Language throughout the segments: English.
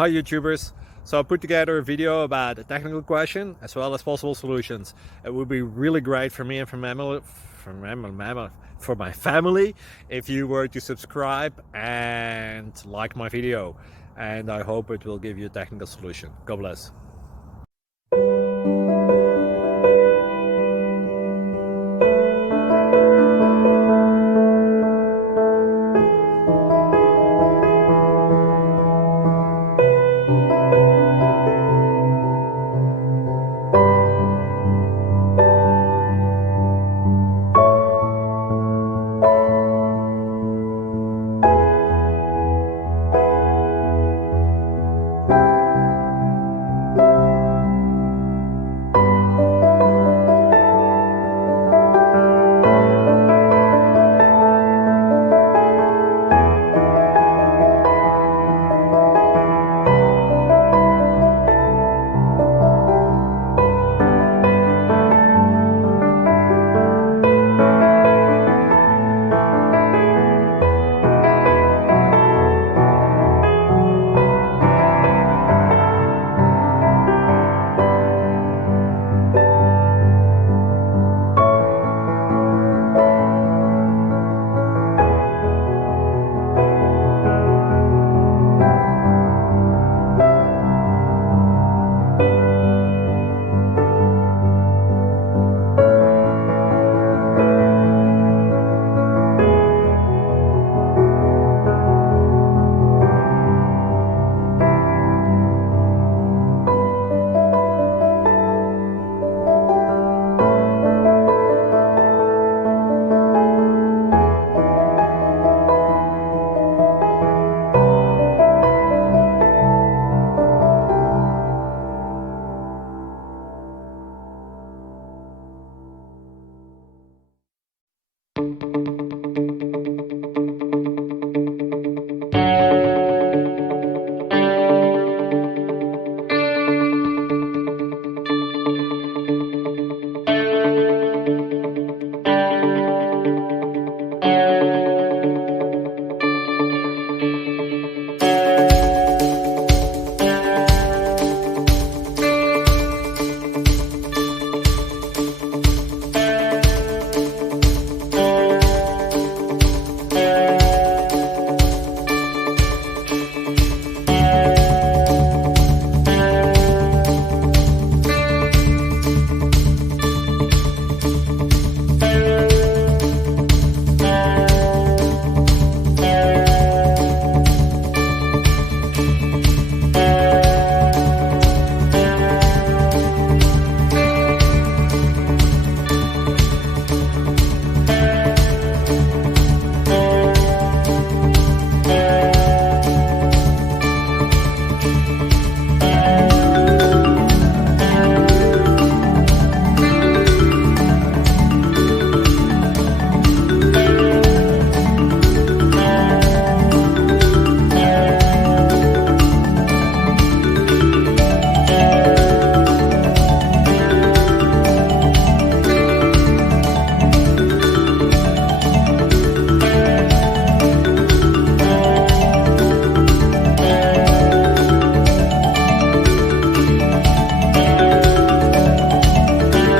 Hi YouTubers! So I put together a video about a technical question as well as possible solutions. It would be really great for me and for my family if you were to subscribe and like my video, and I hope it will give you a technical solution. God bless.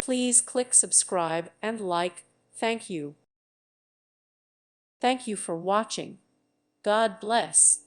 Please click subscribe and like. Thank you. Thank you for watching. God bless.